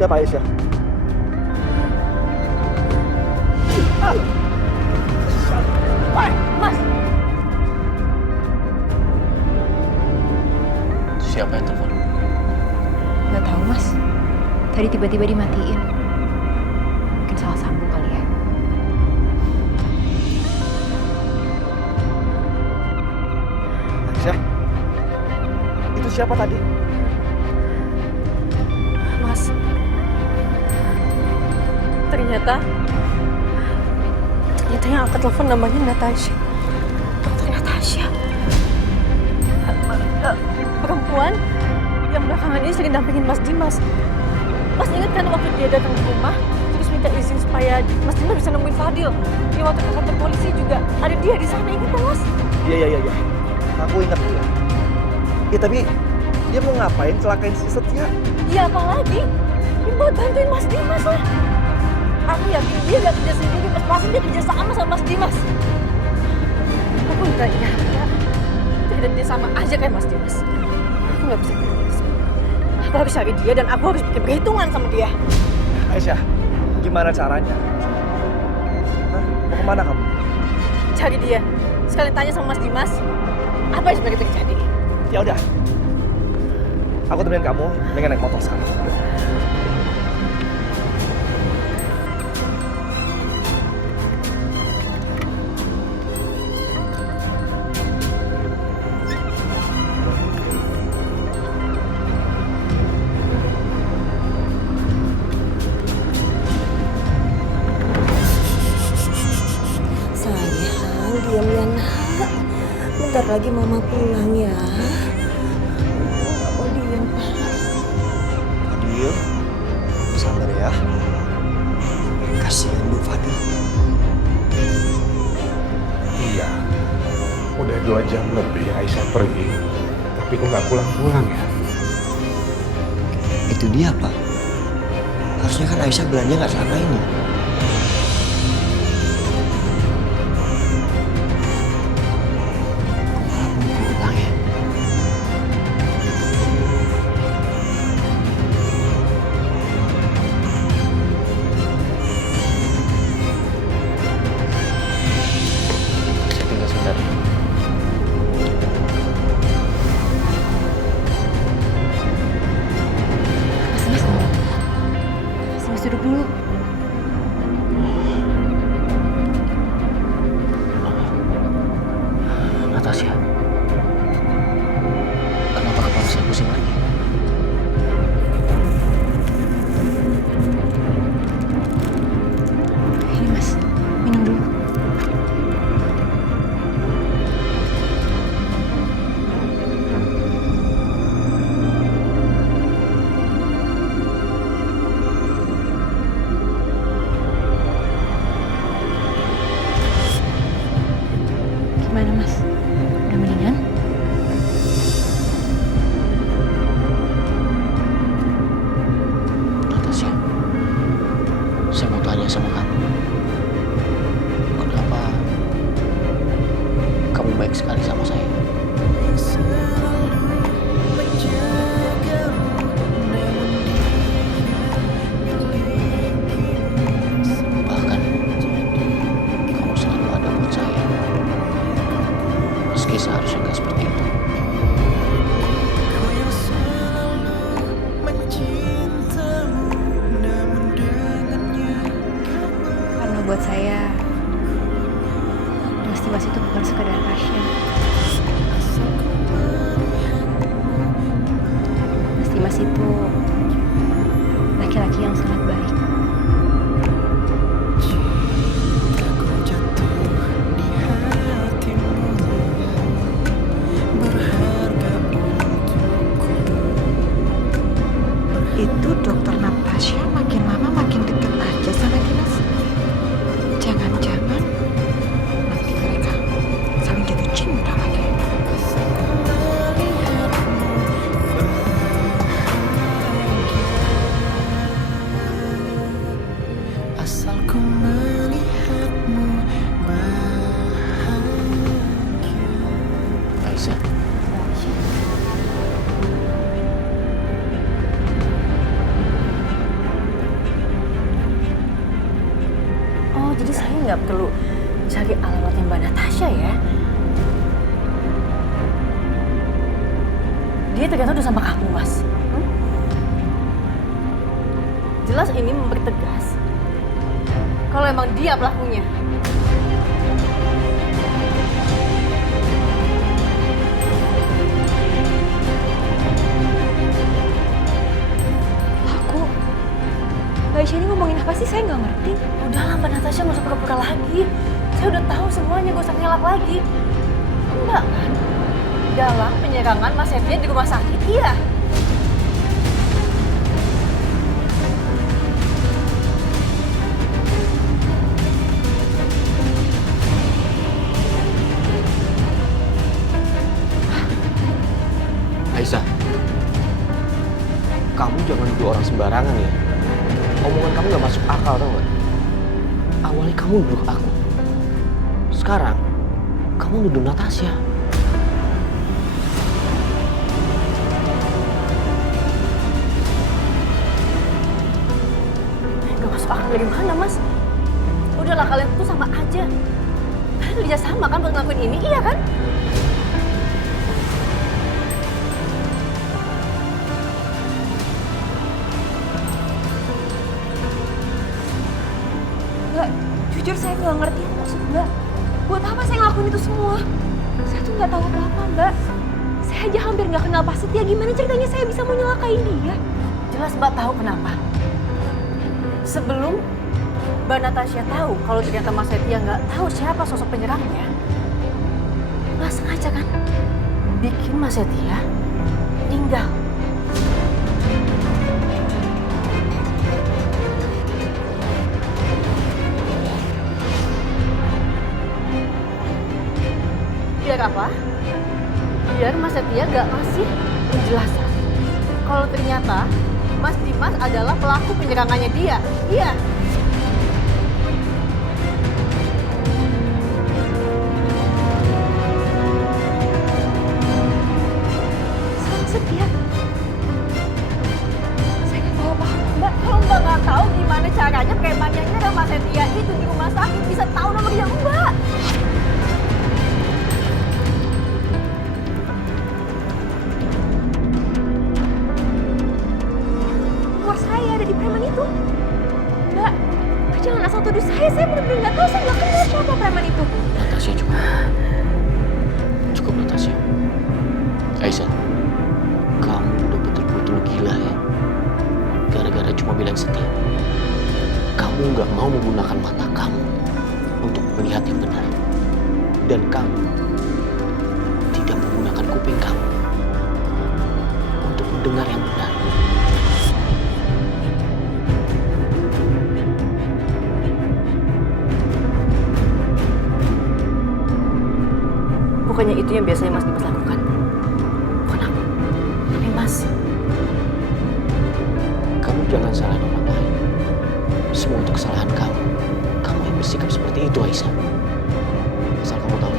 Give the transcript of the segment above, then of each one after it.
Siapa Aisyah? Mas! Siapa yang telepon? Nggak tahu, Mas. Tadi tiba-tiba dimatiin. Mungkin salah sambung kali ya. Aisyah? Itu siapa tadi? Mas, ternyata yang angkat telepon namanya Natasha. Dokter Natasha. Perempuan yang belakangan ini sering dampingin Mas Dimas. Mas ingat kan waktu dia datang ke rumah, terus minta izin supaya Mas Dimas bisa nemuin Fadil. Di waktu ke kantor polisi juga ada dia di sana, ingat kan Mas? Iya. Aku ingat dia. Ya tapi dia mau ngapain celakain si Setia? Iya apalagi? Dia buat bantuin Mas Dimas lah. Aku yakin dia gak kerja sendiri, pasti dia kerja sama Mas Dimas. Aku nggak nyangka dia sama aja kayak Mas Dimas. Aku nggak bisa bilang ini semua. Aku harus cari dia dan aku harus bikin perhitungan sama dia. Aisyah, gimana caranya? Hah? Mau kemana kamu? Cari dia. Sekalian tanya sama Mas Dimas, apa yang sebenarnya terjadi? Ya udah. Aku temenin kamu dengan naik motor sekarang. Sayang, diam ya nak. Bentar lagi mama pulang ya. Nggak mau diam, Pak. Fadil, sabar ya. Kasihan Bu Fadil. Iya, udah 2 jam lebih Aisyah pergi, tapi kok nggak pulang-pulang ya? Itu dia, Pak. Harusnya kan Aisyah belanja nggak selama ini. Pulang ya. Saya tinggal sebentar ya. Mas duduk dulu. Natasha. Kenapa kepala saya pusing lagi? Ini Mas, minum dulu. Gimana Mas? Udah mendingan? Natasha, saya mau tanya sama kamu. Kenapa kamu baik sekali sama saya? Bahkan kamu selalu ada buat saya. Meski seharusnya nggak seperti itu. Karena buat saya, Mas Dimas itu bukan sekedar pasien. Mas Dimas itu laki-laki yang sangat baik. Itu dokter Natasha makin lama makin deket aja sama Dimas. Jangan-jangan nanti mereka saling jatuh cinta. Jadi saya nggak perlu cari alamatnya Mbak Natasha ya. Dia ternyata udah sama kamu, Mas. Jelas ini mempertegas kalau emang dia pelakunya. Aku, Mbak Aisyah ini ngomongin apa sih? Saya nggak ngerti. Udahlah Mbak Natasha, nggak usah pura-pura lagi. Saya udah tahu semuanya, gak usah ngelak lagi. Enggak kan? Dalam penyerangan Mas Septian di rumah sakit, iya. Aisyah, kamu jangan nuduh orang sembarangan ya. Omongan kamu gak masuk akal, tau gak? Awalnya kamu nuduh aku. Sekarang, kamu nuduh Natasha. Gak masuk akal dari mana, Mas? Udahlah, kalian tuh sama aja. Kalian kerja sama kan buat ngelakuin ini, iya kan? Mbak, jujur saya nggak ngerti maksud Mbak. Buat apa saya ngelakuin itu semua? Saya tuh nggak tahu apa-apa, Mbak. Saya aja hampir nggak kenal Pak Setia. Gimana ceritanya saya bisa mau nyelakain dia? Jelas Mbak tahu kenapa. Sebelum Mbak Natasha tahu kalau ternyata Mas Setia nggak tahu siapa sosok penyerangnya, Mbak sengaja kan bikin Mas Setia meninggal. Biar apa? Biar Mas Setia nggak ngasih penjelasan kalau ternyata Mas Dimas adalah pelaku penyerangannya dia. Iya. Sama Setia. Saya nggak tahu apa-apa, Mbak. Kalau Mbak nggak tahu gimana caranya premannya nyerang Mas Setia itu di rumah sakit bisa tahu nomor dia Mbak. Nomor saya ada di preman itu. Mbak, jangan asal tuduh saya. Saya benar-benar nggak tahu. Saya nggak kenal siapa preman itu. Natasha cukup. Cukup, Natasha. Aisyah, kamu udah betul-betul gila ya. Gara-gara cuma bilang Setia. Kamu nggak mau menggunakan mata kamu untuk melihat yang benar. Dan kamu tidak menggunakan kuping kamu untuk mendengar yang benar. Bukannya itu yang biasanya Mas Dimas lakukan. Bukan aku. Tapi Mas. Kamu jangan salahin orang lain. Semua untuk kesalahan kamu. Kamu yang bersikap seperti itu, Aisyah. Asal kamu tahu,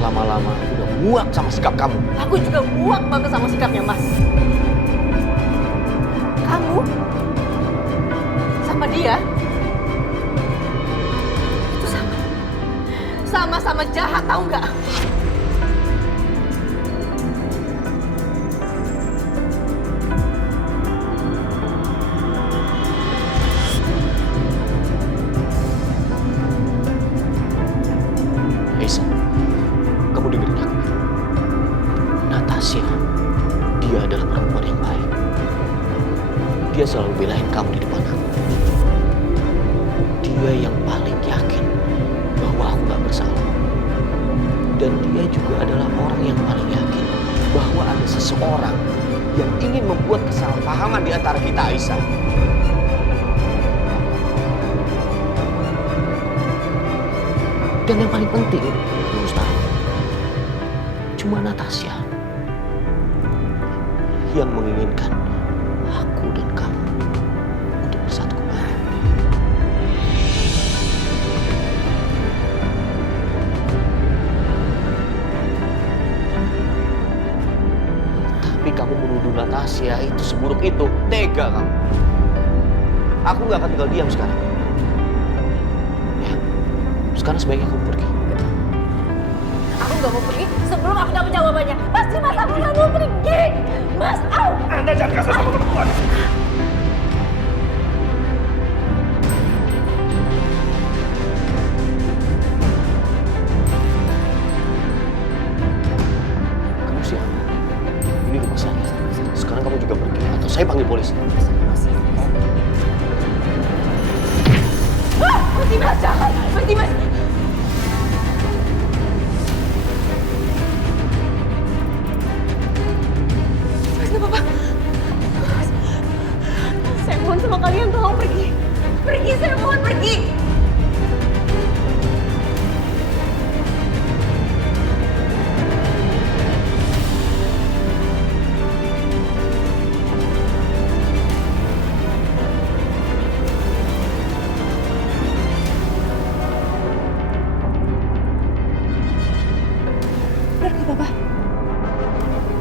lama-lama aku udah muak sama sikap kamu. Aku juga muak banget sama sikapnya Mas. Kamu sama dia itu sama-sama jahat, tahu nggak? Aisyah, kamu dengerin aku. Natasha, dia adalah perempuan yang baik. Dia selalu belain kamu di depan aku. Dia yang paling yakin bahwa aku gak bersalah. Dan dia juga adalah orang yang paling yakin bahwa ada seseorang yang ingin membuat kesalahpahaman di antara kita, Aisyah. Dan yang paling penting, kamu harus tahu, cuma Natasha yang menginginkan aku dan kamu untuk bersatu kembali. Tapi kamu menuduh Natasha itu seburuk itu, tega kamu. Aku gak akan tinggal diam sekarang. Sekarang sebaiknya kamu pergi. Aku nggak mau pergi sebelum aku dapat jawabannya. Mas Dimas, aku nggak mau pergi. Mas, au! Anda jangan kasar sama perempuan. Kamu siapa? Ini rumah saya. Sekarang kamu juga pergi atau saya panggil polisi. Mas Dimas, jangan! Mas Dimas! Mas, nggak apa-apa. Saya mohon sama kalian, tolong pergi. Pergi, saya mohon pergi. Benar nggak apa-apa?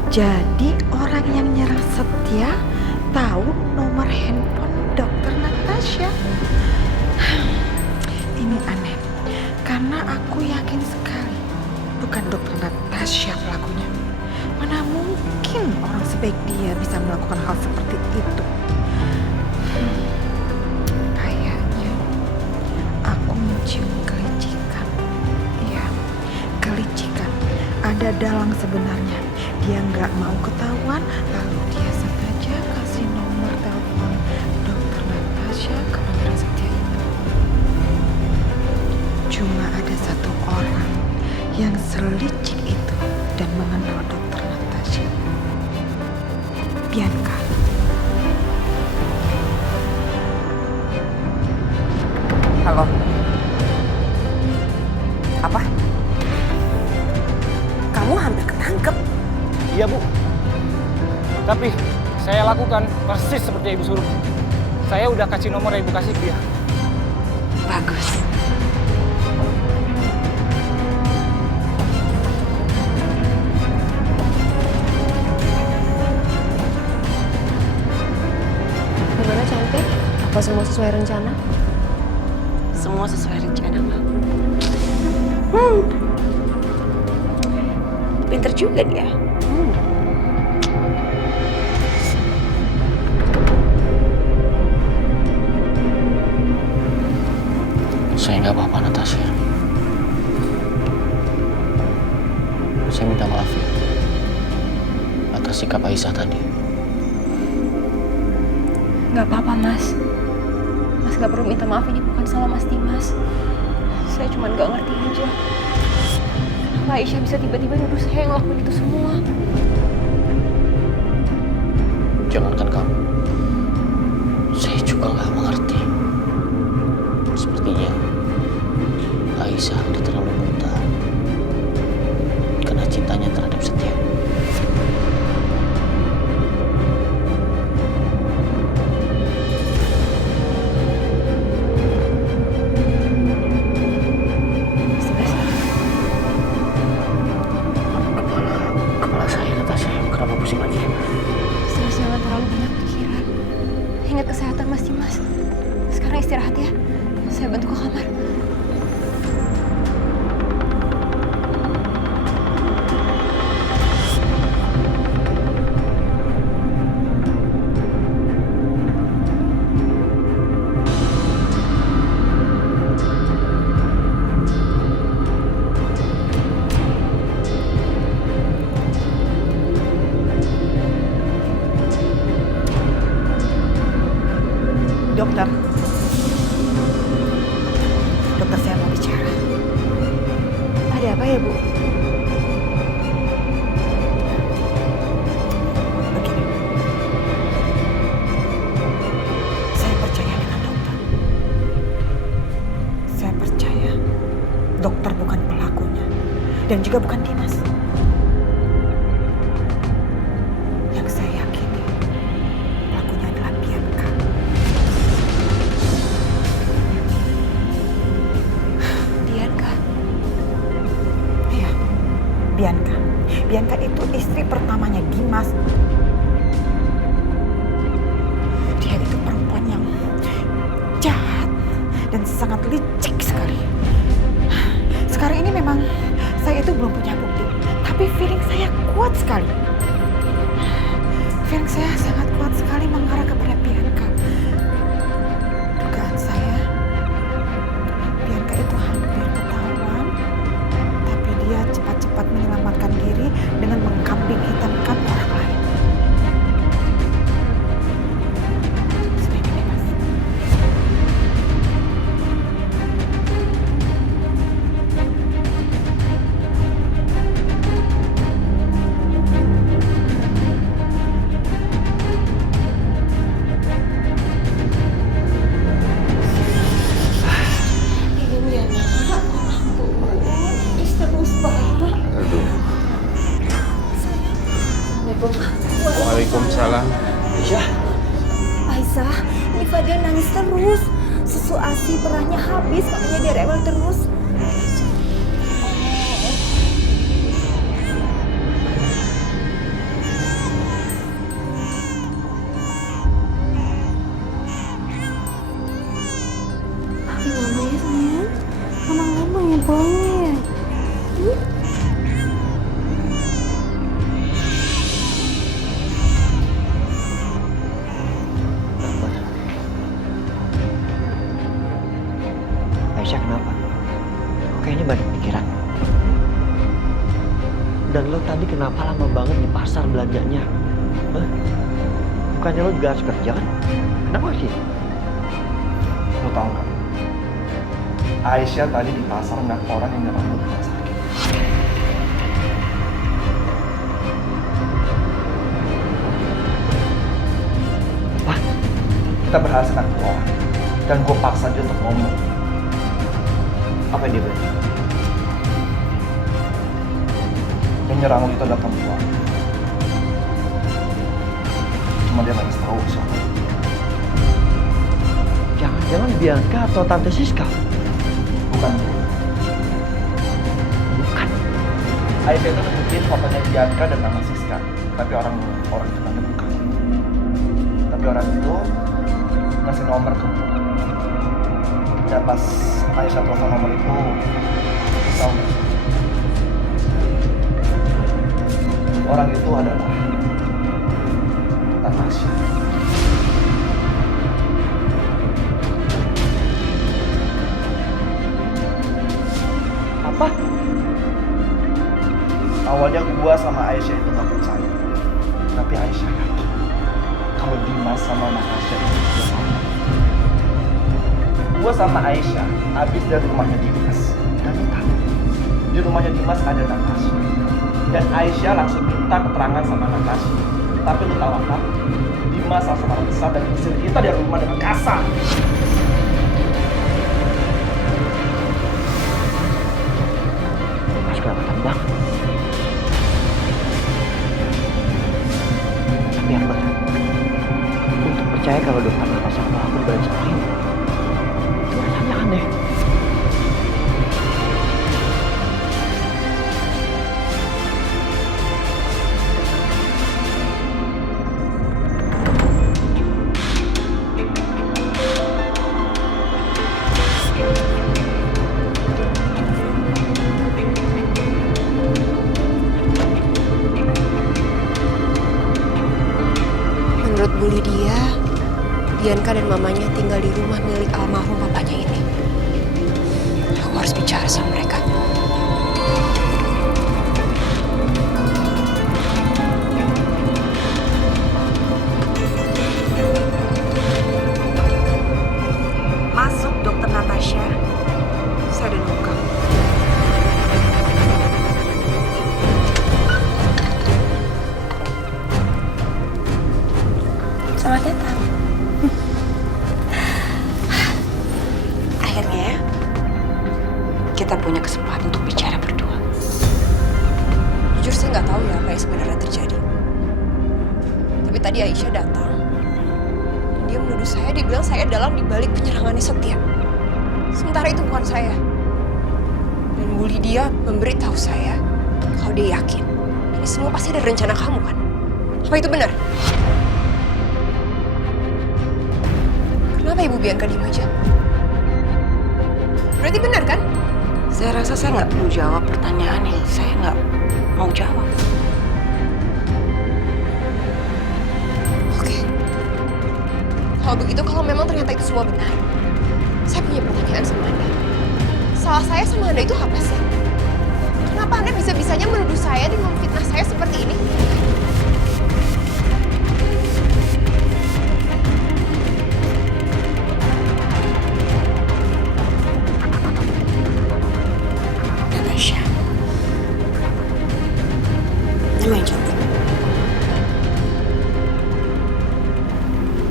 Jadi orang yang nyerang Setia tahu nomor handphone Dokter Natasha. Ini aneh, karena aku yakin sekali bukan Dokter Natasha pelakunya. Mana mungkin orang sebaik dia bisa melakukan hal seperti itu? Kayaknya aku mencium kelicikan. Iya, kelicikan. Ada dalang sebenarnya. Dia nggak mau ketahuan, lalu dia sengaja kasih nomor telepon Dokter Natasha ke Pangeran Setia itu. Cuma ada satu orang yang selicik itu dan mengenal Dokter Natasha. Bianca. Halo. Apa? Kamu hampir ketangkep. Iya, Bu. Tapi saya lakukan persis seperti yang Ibu suruh. Saya udah kasih nomor yang Ibu kasih ke dia. Bagus. Gimana cantik? Apa semua sesuai rencana? Semua sesuai rencana, Mbak. Pinter juga dia. Saya nggak apa-apa, Natasha. Saya minta maaf ya atas sikap Aisyah tadi. Nggak apa-apa, Mas. Mas nggak perlu minta maaf, ini bukan salah Mas Dimas. Saya cuma nggak ngerti aja. Kenapa Aisyah bisa tiba-tiba nuduh saya yang ngelakuin itu semua? Jangankan kamu, saya juga nggak mengerti. Sepertinya Aisyah udah terlalu buta karena cintanya terhadap Setia. Kepala saya, Natasha, kenapa pusing lagi? Mas, jangan terlalu banyak pikiran. Ingat kesehatan Mas Dimas. Sekarang istirahat ya. Saya bantu ke kamar. Dokter. Dokter, saya mau bicara. Ada apa ya, Bu? Begini. Saya percaya dengan dokter. Saya percaya dokter bukan pelakunya. Dan juga bukan Dimas. Yang saya yakini pelakunya adalah Bianca. Bianca. Iya, Bianca. Bianca itu istri pertamanya Dimas. Dia itu perempuan yang jahat dan sangat licik sekali. memang saya itu belum punya bukti, tapi feeling saya kuat sekali. Feeling saya sangat kuat sekali mengarah kepada Bianca. Dugaan saya, Bianca itu hampir ketahuan, tapi dia cepat-cepat menyelamatkan diri dengan mengkambing hitamkan orang lain. Sebaiknya bebas. Waalaikumsalam. Aisyah, ini Fadil nangis terus. Susu ASI perahnya habis, makanya dia rewel terus. Tapi mama ya sayang, mama yang boleh. Aisyah kenapa? Kok kayaknya banyak pikiran? Dan lo tadi kenapa lama banget di pasar belanjanya? Hah? Bukannya lo juga harus kerja kan? Kenapa sih? Lo tau gak? Aisyah tadi di pasar ngeliat orang yang nyerang lo di rumah sakit. Apa? Kita berhasil nangkep orang. Dan gue paksa dia untuk ngomong. Apa yang dia bilang? Yang nyerang lo itu adalah perempuan. Cuma dia nggak tahu siapa. Jangan-jangan Bianca atau Tante Siska? Bukan. Bukan. Aisyah itu nunjukin fotonya Bianca dan nama Siska. Tapi orang itu namanya bukan. Tapi orang itu ngasih nomor ke gue. Dan pas Aisyah telepon nomor itu, tahu nggak? Orang itu adalah Natasha. Apa? Awalnya gua sama Aisyah itu nggak percaya, tapi Aisyah yakin kalau Dimas sama Natasha itu bersama. Gua sama Aisyah habis dari rumahnya Dimas dan kita di rumahnya Dimas ada Natasha dan Aisyah langsung minta keterangan sama Natasha. Tapi lu tahu apa? Dimas langsung marah besar dan usir kita dari rumah dengan kasar. Mas kelewatan banget. Tapi yang benar, untuk percaya kalau dokter Natasha pelaku dibalik semua ini, itu rasanya aneh. Menurut Bu Lydia, Bianca dan mamanya tinggal di rumah milik almarhum papanya ini. Aku harus bicara sama mereka. Masuk, Dokter Natasha. Saya udah nunggu kamu. Selamat datang. Akhirnya, kita punya kesempatan untuk bicara berdua. Jujur saya nggak tahu ya apa yang sebenarnya terjadi. Tapi tadi Aisyah datang. Dia menuduh saya, dia bilang saya dalang dibalik penyerangannya Setia. Sementara itu bukan saya. Dan Bu Lydia memberitahu saya kalau dia yakin ini semua pasti ada rencana kamu kan? Apa itu benar? Kenapa Ibu Bianca diem aja? Berarti benar kan? Saya rasa saya nggak perlu jawab pertanyaan yang saya nggak mau jawab. Oke. Kalau begitu, kalau memang ternyata itu semua benar, saya punya pertanyaan sama Anda. Salah saya sama Anda itu apa sih? Kenapa Anda bisa-bisanya menuduh saya dan memfitnah saya seperti ini? Natasha. Nama yang cantik.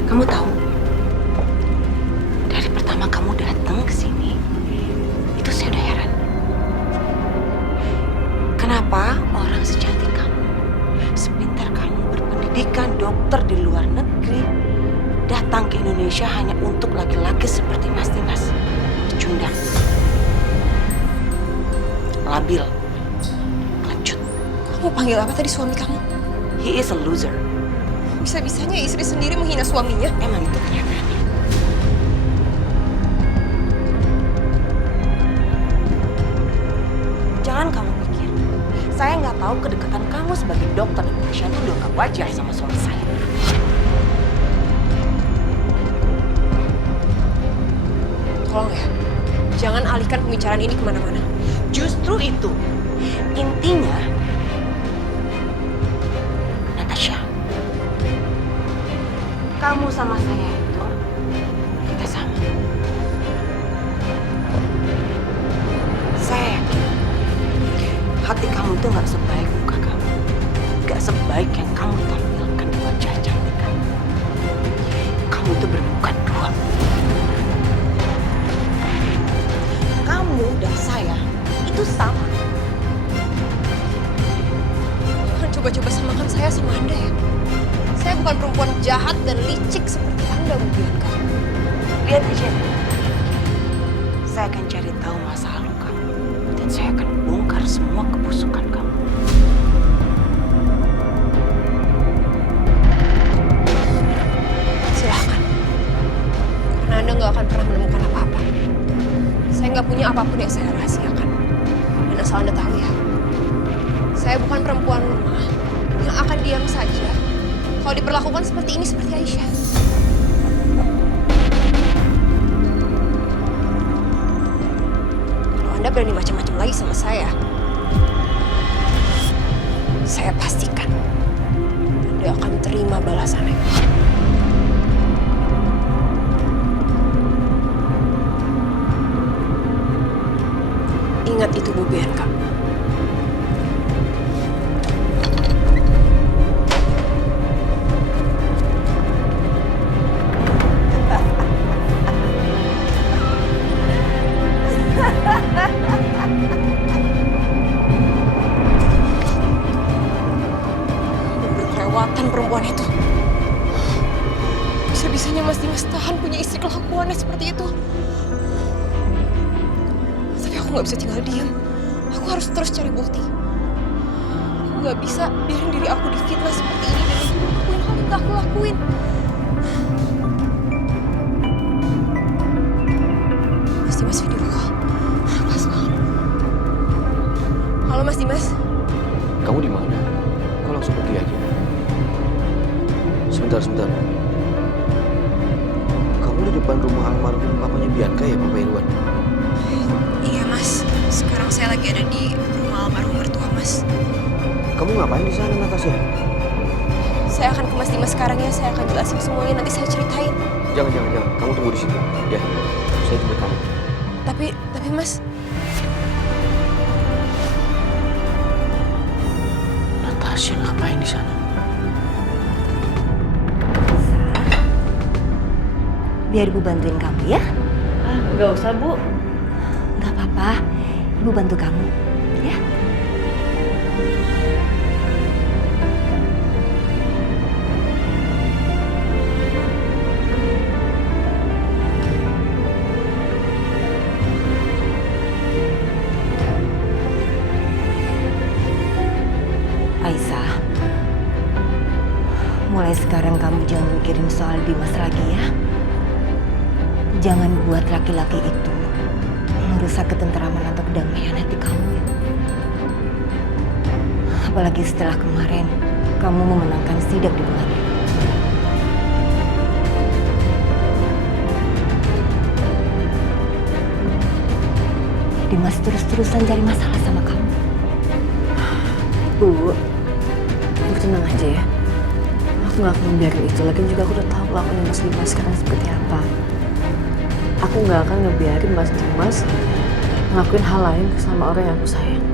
Kamu tahu, dari pertama kamu datang ke sini, itu saya udah heran. Kenapa orang secantik kamu, sepintar kamu, berpendidikan dokter di luar negeri, datang ke Indonesia hanya untuk laki-laki seperti Mas Dimas, pecundang, labil, kecut. Kamu panggil apa tadi suami kamu? He is a loser. Bisa-bisanya istri sendiri menghina suaminya. Emang itu kenyataannya. Jangan kamu pikir, saya nggak tahu kedekatan kamu sebagai dokter dan pasien itu udah gak wajar sama suami saya. Tolong ya, jangan alihkan pembicaraan ini kemana-mana. Justru itu, intinya, Natasha, kamu sama saya itu, kita sama. Saya yakin, hati kamu itu nggak sebaik muka kamu. Nggak sebaik yang kamu tampilkan di wajah cantik kamu. Kamu itu bermuka dua. Kamu dan saya itu sama. Jangan coba-coba samakan saya sama Anda ya. Saya bukan perempuan jahat dan licik seperti Anda, Bu Bianca. Lihat aja. Saya akan cari tahu masa lalu kamu. Dan saya akan bongkar semua kebusukan kamu. Silahkan. Karena Anda nggak akan pernah menemukan apa-apa. Saya nggak punya apapun yang saya rahasiakan. Dan asal Anda tahu ya, saya bukan perempuan lemah yang akan diam saja kalau diperlakukan seperti ini seperti Aisyah. Kalau Anda berani macam-macam lagi sama saya pastikan Anda akan terima balasannya. Ingat itu, Bu Bianca. Berkelewatan perempuan itu. Bisa-bisanya Mas Dimas tahan punya istri kelakuannya seperti itu. Aku nggak bisa tinggal diam. Aku harus terus cari bukti. Aku nggak bisa biarin diri aku difitnah seperti ini dan dituduh lakuin hal yang gak aku lakuin. Mas Dimas video call. Pas banget. Halo Mas Dimas. Kamu di mana? Kok langsung pergi aja? Sebentar. Kamu di depan rumah almarhum papanya Bianca ya, Papa Irwan? Iya Mas, sekarang saya lagi ada di rumah almarhum mertua Mas. Kamu ngapain di sana, Natasha? Saya akan ke Mas Dimas sekarang ya, saya akan jelasin semuanya, nanti saya ceritain. Jangan. Kamu tunggu di situ. Ya, saya jemput kamu. Tapi Mas, Natasha ngapain di sana? Biar Ibu bantuin kamu ya. Nggak usah, Bu. Nggak apa-apa, Ibu bantu kamu, ya. Aisyah, mulai sekarang kamu jangan mikirin soal Dimas lagi ya. Jangan buat laki-laki itu merusak ketenteraman atau kedamaian hati kamu. Apalagi setelah kemarin kamu memenangkan sidak di pengadilan. Dimas terus-terusan cari masalah sama kamu. Bu, tenang aja ya. Aku gak akan membiarkan itu. Lagi juga aku udah tahu kelakuannya Mas Dimas sekarang seperti apa. Aku gak akan ngebiarin Mas Dimas ngelakuin hal lain sama orang yang aku sayang.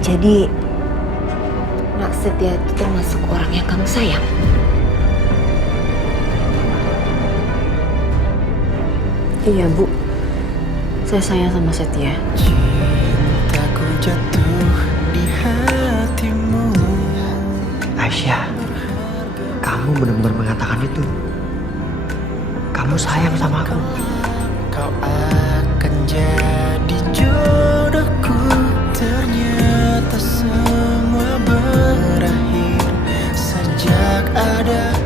Jadi, Nak Setia itu termasuk orang yang kamu sayang? Iya, Bu. Saya sayang sama Setia. Cintaku jatuh di hatimu. Aisyah, kamu benar-benar mengatakan itu. Kamu sayang sama aku. Kau akan jadi jodohku. Ternyata semua berakhir sejak ada